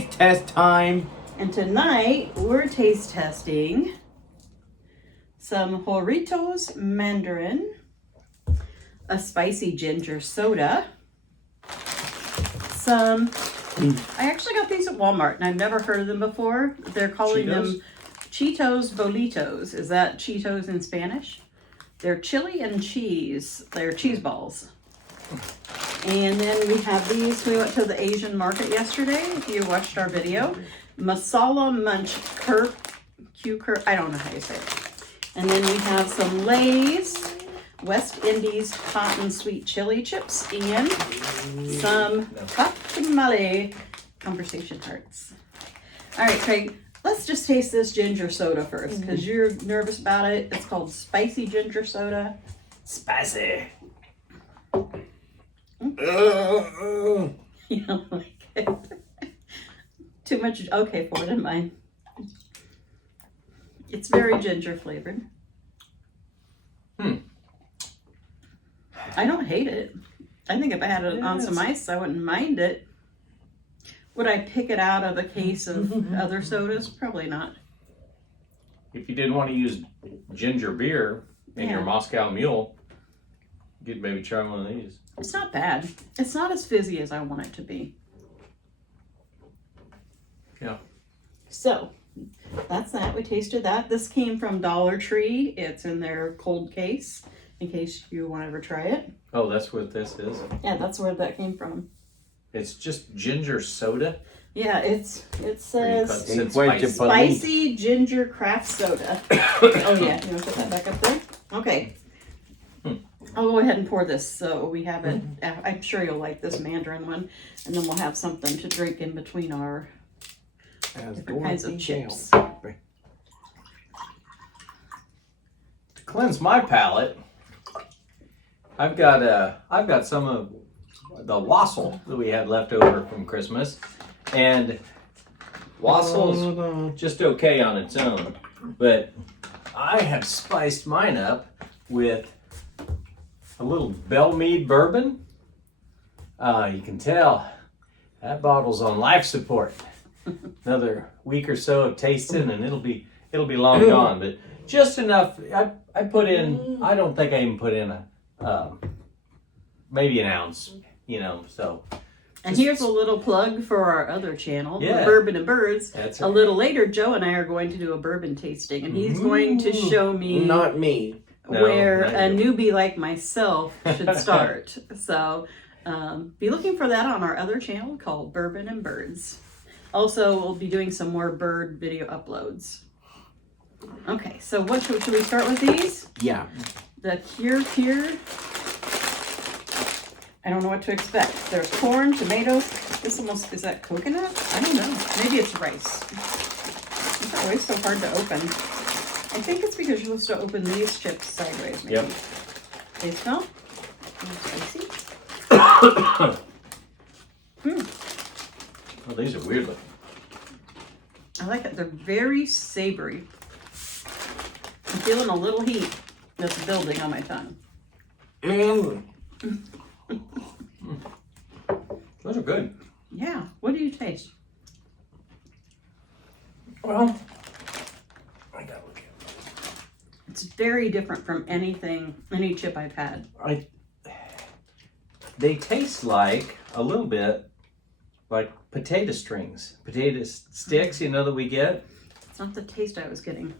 taste test time. And tonight we're taste testing some Bolitos Mandarin, a spicy ginger soda, some. I actually got these at Walmart and I've never heard of them before. They're calling them Cheetos Bolitos. Is that Cheetos in Spanish? They're chili and cheese. They're cheese balls. And then we have these. We went to the Asian market yesterday. If you watched our video. Masala Munch Curd. I don't know how you say it. And then we have some Lay's West Indies hot and sweet chili chips and some Tamale conversation hearts. All right, Craig, let's just taste this ginger soda first because you're nervous about it. It's called spicy ginger soda. Spicy. You don't like it? Too much. Okay, for it in mine. It's very ginger flavored. I don't hate it. I think if I had it on some ice, I wouldn't mind it. Would I pick it out of a case of other sodas? Probably not. If you didn't want to use ginger beer in your Moscow Mule, you could maybe try one of these. It's not bad. It's not as fizzy as I want it to be. Yeah. So, that's that. We tasted that. This came from Dollar Tree. It's in their cold case, in case you want to ever try it. Oh, that's what this is? Yeah, that's where that came from. It's just ginger soda? Yeah, it says spicy ginger craft soda. Oh yeah, you want to put that back up there? Okay. I'll go ahead and pour this so we have it. I'm sure you'll like this Mandarin one. And then we'll have something to drink in between our different kinds of chips. To cleanse my palate, I've got some of the wassail that we had left over from Christmas, and wassai's just okay on its own, but I have spiced mine up with a little Belle Meade bourbon. You can tell that bottle's on life support. Another week or so of tasting and it'll be long gone, but just enough. I put in, I don't think I even put in maybe an ounce, so. And here's a little plug for our other channel, Yeah. Bourbon and Birds. That's a little later, Joe and I are going to do a bourbon tasting, and he's going to show me Not me. where not a you. newbie like myself should start. So be looking for that on our other channel called Bourbon and Birds. Also, we'll be doing some more bird video uploads. Okay, so what should we start with these? Yeah. The Cure. I don't know what to expect. There's corn, tomatoes. This almost, is that coconut? I don't know. Maybe it's rice. It's always so hard to open. I think it's because you're supposed to open these chips sideways, maybe. Yep. They smell spicy. Oh, these are weird looking. I like it. They're very savory. I'm feeling a little heat that's building on my tongue. Those are good. Yeah. What do you taste? Well, I gotta look at it. It's very different from any chip I've had. They taste like a little bit like potato strings, potato sticks, that we get. It's not the taste I was getting.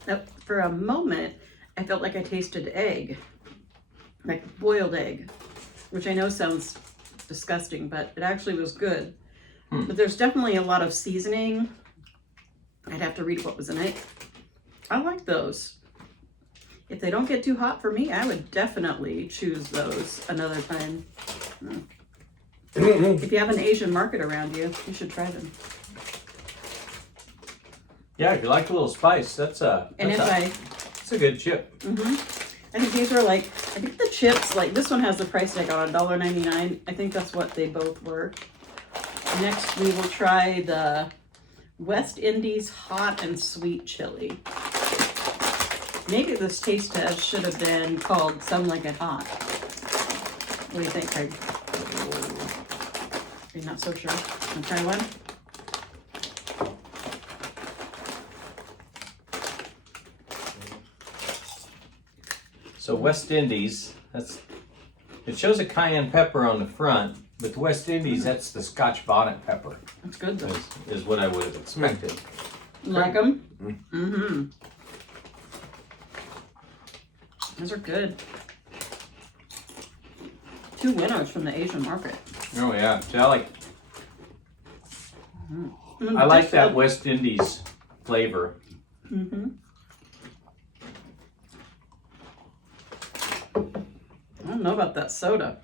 For a moment, I felt like I tasted egg, like boiled egg, which I know sounds disgusting, but it actually was good. But there's definitely a lot of seasoning. I'd have to read what was in it. I like those. If they don't get too hot for me, I would definitely choose those another time. If you have an Asian market around you, you should try them. Yeah, if you like a little spice, that's a good chip. I think these are I think the chips, this one has the price tag on $1.99. I think that's what they both were. Next, we will try the West Indies hot and sweet chili. Maybe this taste test should have been called Some Like It Hot. What do you think, Craig? You're not so sure? Want to try one? So West Indies, it shows a cayenne pepper on the front, but the West Indies, that's the Scotch bonnet pepper. That's good though. Is what I would have expected. Like them? Mm-hmm. Those are good. 2 winners from the Asian market. Oh yeah, see, I like that West Indies flavor. Mm-hmm. I don't know about that soda.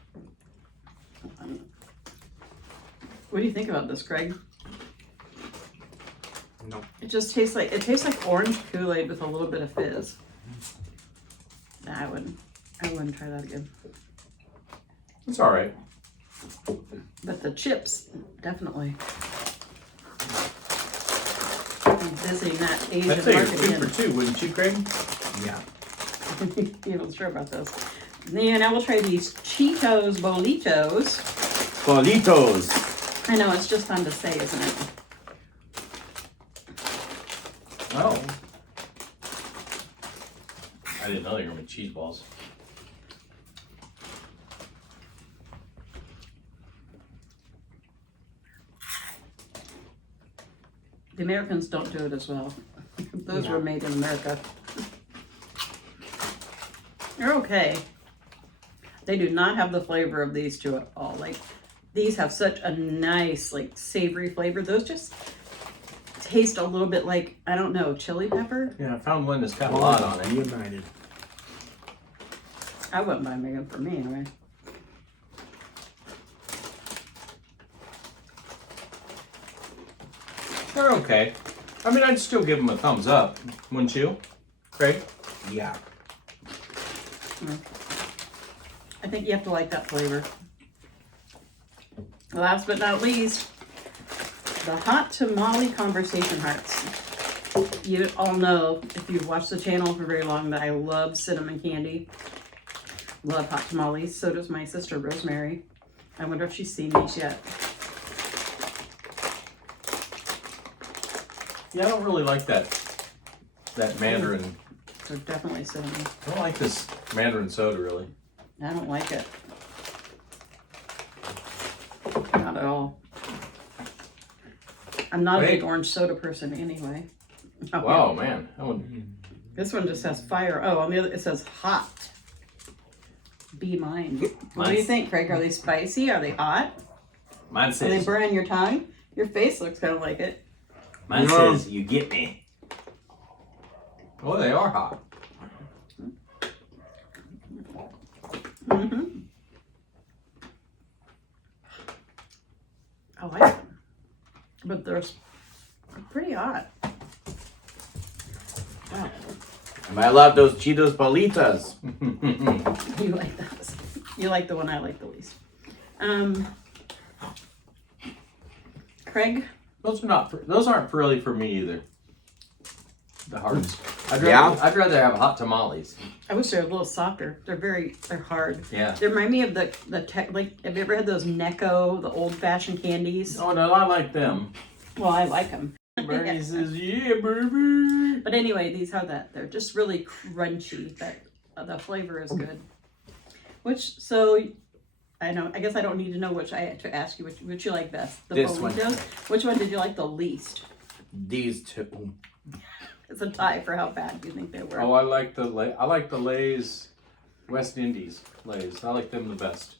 What do you think about this, Craig? No. It just tastes like orange Kool-Aid with a little bit of fizz. Nah, I wouldn't try that again. It's all right. But the chips, definitely. I'm visiting that Asian I'd say you're market 2 again. for 2, wouldn't you, Craig? Yeah. You're not sure about those. Then I will try these Cheetos Bolitos. Bolitos. I know, it's just fun to say, isn't it? Oh. I didn't know they were going to be cheese balls. The Americans don't do it as well. Those were made in America. They're okay. They do not have the flavor of these two at all. Like, these have such a nice, like, savory flavor. Those just taste a little bit like, I don't know, chili pepper? Yeah, I found one that's got a lot on it. United. I wouldn't buy them again for me, anyway. They're okay. I mean, I'd still give them a thumbs up, wouldn't you, Craig? Yeah. I think you have to like that flavor. Last but not least, the hot tamale conversation hearts. You all know, if you've watched the channel for very long, that I love cinnamon candy. Love hot tamales. So does my sister Rosemary. I wonder if she's seen these yet. Yeah, I don't really like that Mandarin. They're definitely cinnamon. I don't like this Mandarin soda, really. I don't like it. Not at all. I'm not a big orange soda person anyway. Oh, Wow, yeah. man. That one, This one just says fire. Oh, on the other it says hot. Be mine. What do you think, Craig? Are they spicy? Are they hot? mine Are they says, burning your tongue? Your face looks kind of like it. Mine says, you get me. oh, they are hot. Mm-hmm. I like them. But they're pretty hot. Wow. I love those Cheetos Bolitas. You like those. You like the one I like the least. Craig? Those aren't really for me either. The hearts. I'd rather have hot tamales. I wish they were a little softer. They're hard. Yeah. They remind me of like, have you ever had those Necco, the old fashioned candies? Oh no, I like them. Well, I like them. Bernie says, "Yeah, baby." But anyway, these are that. They're just really crunchy. The flavor is good. I know. I guess I don't need to know to ask you which you like best. The This one. Bolitos. Which one did you like the least? These two. It's a tie for how bad you think they were. Oh, I like the Lay's West Indies Lay's. I like them the best.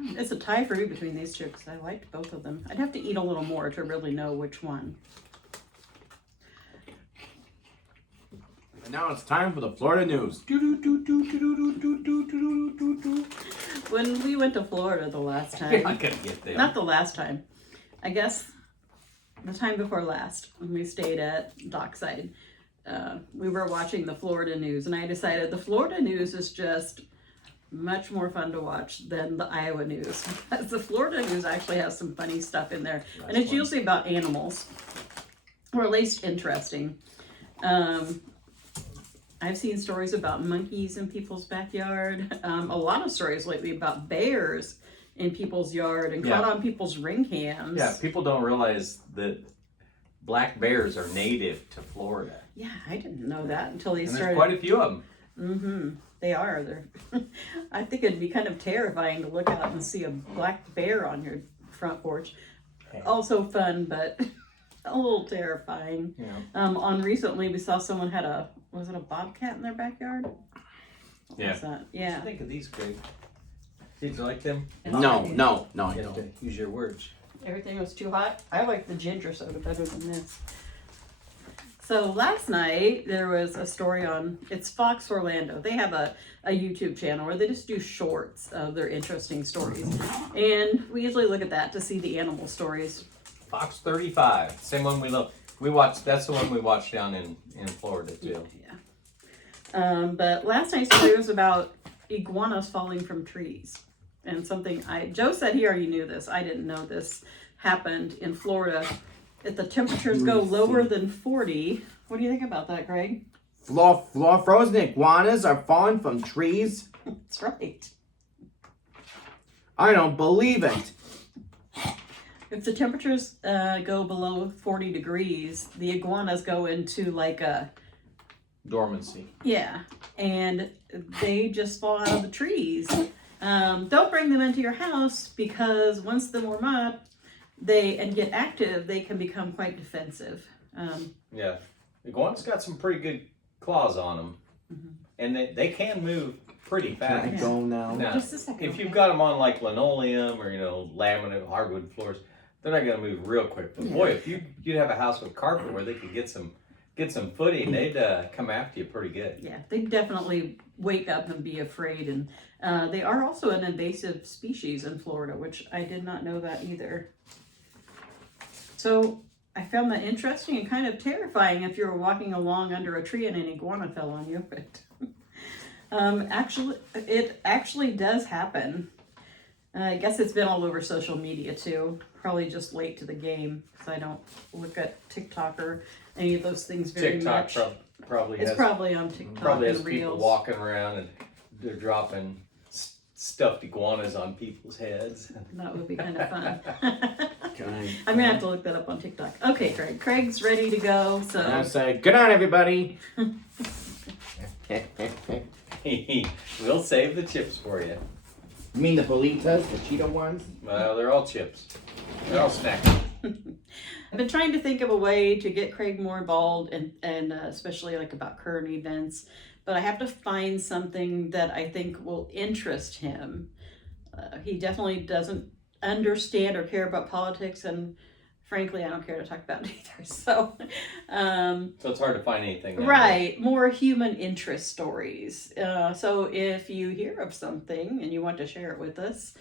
It's a tie for me between these two because I liked both of them. I'd have to eat a little more to really know which one. And now it's time for the Florida news. When we went to Florida the last time, I couldn't get them. not the last time, I guess the time before last, when we stayed at Dockside, we were watching the Florida news, and I decided the Florida news is just much more fun to watch than the Iowa news. The Florida news actually has some funny stuff in there, and it's usually about animals, or at least interesting. I've seen stories about monkeys in people's backyard. A lot of stories lately about bears in people's yard and caught on people's ring cams. Yeah, people don't realize that black bears are native to Florida. Yeah, I didn't know that until they And there's started. quite a few of them. Mm-hmm. They are. They're. I think it'd be kind of terrifying to look out and see a black bear on your front porch. Also fun, but a little terrifying. Yeah. On recently we saw someone had was it a bobcat in their backyard? What Yeah. was that? What do Yeah. you think of these, Greg? Did you like them? No, I You have don't. to use your words. Everything was too hot. I like the ginger soda better than this. So last night there was a story on, it's Fox Orlando. They have a YouTube channel where they just do shorts of their interesting stories. And we usually look at that to see the animal stories. Fox 35, same one we love. We watched. That's the one we watched down in Florida too. Yeah. But last night's story was about iguanas falling from trees. And something Joe said he already knew this. I didn't know this happened in Florida. If the temperatures go lower than 40, what do you think about that, Greg? Frozen iguanas are falling from trees? That's right. I don't believe it. If the temperatures go below 40 degrees, the iguanas go into like a... Dormancy. Yeah, and they just fall out of the trees. Don't bring them into your house because once they warm up, and get active, they can become quite defensive. Yeah, iguanas got some pretty good claws on them, and they can move pretty fast. Can I go now? Now, Just a second. if you've got them on like linoleum or laminate hardwood floors, they're not gonna move real quick. But boy, if you'd have a house with carpet where they could get some footing, they'd come after you pretty good. Yeah, they definitely wake up and be afraid, and they are also an invasive species in Florida, which I did not know that either. So I found that interesting and kind of terrifying if you were walking along under a tree and an iguana fell on you. But it actually does happen. I guess it's been all over social media too. Probably just late to the game because I don't look at TikTok or any of those things very TikTok much. probably It's has probably on TikTok probably has and people Reels. walking around and they're dropping stuffed iguanas on people's heads. That would be kind of fun. Can I? I'm gonna have to look that up on TikTok. Okay, Craig. Craig's ready to go. So And I say, good night, everybody. We'll save the chips for you. You mean the Bolitos, the Cheeto ones? Well, they're all chips. They're all snacks. I've been trying to think of a way to get Craig more involved and especially like about current events, but I have to find something that I think will interest him. He definitely doesn't understand or care about politics, and frankly, I don't care to talk about it either. So, So it's hard to find anything. That right, more human interest stories. So if you hear of something and you want to share it with us,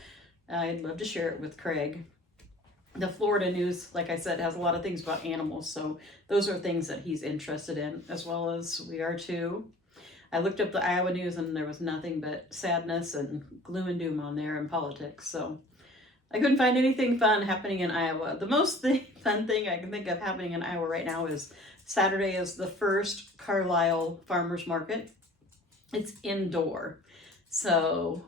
I'd love to share it with Craig. The Florida news, like I said, has a lot of things about animals, so those are things that he's interested in, as well as we are too. I looked up the Iowa news and there was nothing but sadness and gloom and doom on there in politics, so I couldn't find anything fun happening in Iowa. The most fun thing I can think of happening in Iowa right now is Saturday is the first Carlisle Farmers Market. It's indoor, so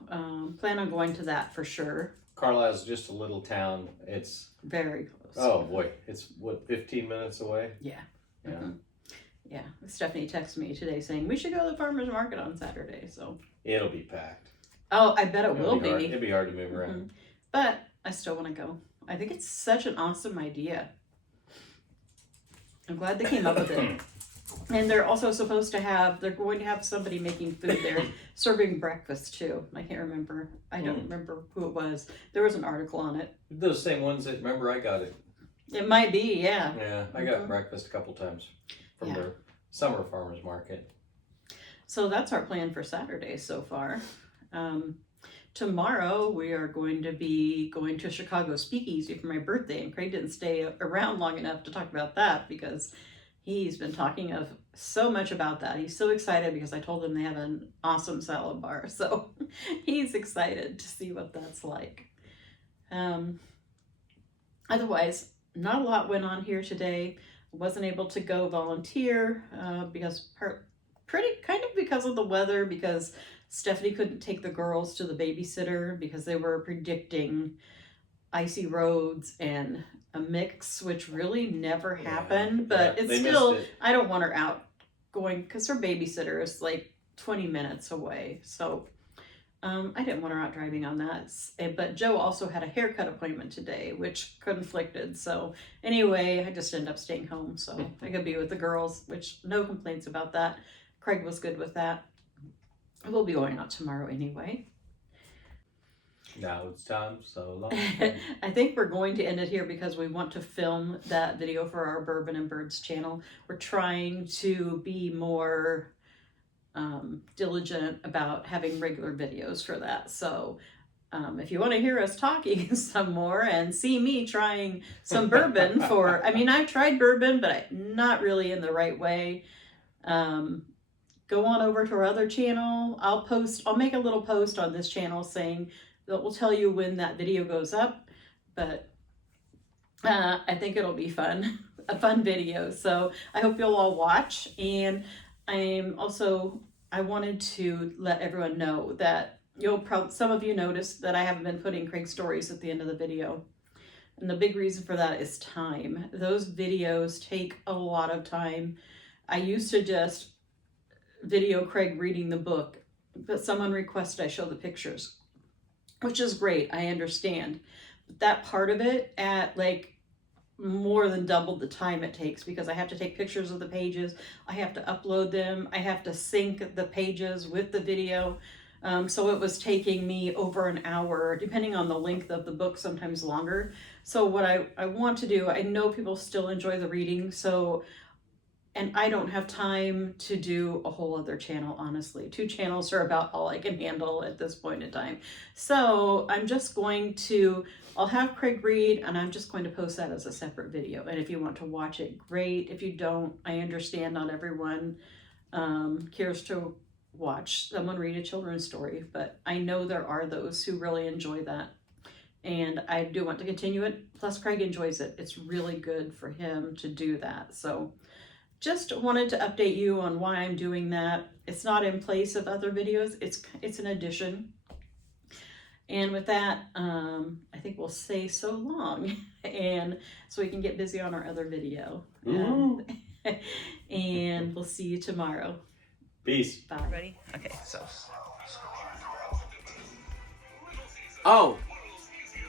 plan on going to that for sure. Carlisle's just a little town. It's Very close. oh boy, it's what 15 minutes away. Yeah. Yeah. Mhm. Yeah. Stephanie texted me today saying we should go to the farmer's market on Saturday. So. It'll be packed. Oh, I bet it will It'll be. hard. It'll be hard to move around. Mhm. But I still want to go. I think it's such an awesome idea. I'm glad they came up with it. And they're also supposed to have, they're going to have somebody making food there, serving breakfast too. I can't remember. I don't remember who it was. There was an article on it. Those same ones that remember I got it. It might be, yeah. Yeah, I got breakfast a couple times from their summer farmers market. So that's our plan for Saturday so far. Tomorrow we are going to be going to Chicago Speakeasy for my birthday, and Craig didn't stay around long enough to talk about that because he's been talking of so much about that. He's so excited because I told him they have an awesome salad bar, so he's excited to see what that's like. Otherwise, not a lot went on here today. Wasn't able to go volunteer because because of the weather, because Stephanie couldn't take the girls to the babysitter because they were predicting icy roads and a mix, which really never happened. But it's still, I don't want her out going because her babysitter is like 20 minutes away. So I didn't want her out driving on that. But Joe also had a haircut appointment today, which conflicted. So anyway, I just ended up staying home so I could be with the girls, which no complaints about that. Craig was good with that. We'll be going out tomorrow anyway. Now it's time, so long. I think we're going to end it here because we want to film that video for our Bourbon and Birds channel. We're trying to be more diligent about having regular videos for that. So if you want to hear us talking some more and see me trying some bourbon I mean, I've tried bourbon, but not really in the right way. Go on over to our other channel. I'll make a little post on this channel saying that will tell you when that video goes up, but I think it'll be fun, a fun video. So I hope you'll all watch. And I wanted to let everyone know that some of you noticed that I haven't been putting Craig's stories at the end of the video. And the big reason for that is time. Those videos take a lot of time. I used to just video Craig reading the book, but someone requested I show the pictures, which is great. I understand. But that part of it at like more than double the time it takes because I have to take pictures of the pages. I have to upload them. I have to sync the pages with the video. So it was taking me over an hour, depending on the length of the book, sometimes longer. So what I want to do, I know people still enjoy the reading, and I don't have time to do a whole other channel, honestly. 2 channels are about all I can handle at this point in time. So I'm just I'll have Craig read, and I'm just going to post that as a separate video. And if you want to watch it, great. If you don't, I understand not everyone cares to watch someone read a children's story, but I know there are those who really enjoy that. And I do want to continue it. Plus Craig enjoys it. It's really good for him to do that. So just wanted to update you on why I'm doing that. It's not in place of other videos. It's an addition. And with that, I think we'll say so long, and so we can get busy on our other video. And we'll see you tomorrow. Peace. Bye. Ready? Okay, so. Oh,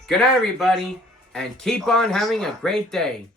good night, everybody, and keep on having a great day.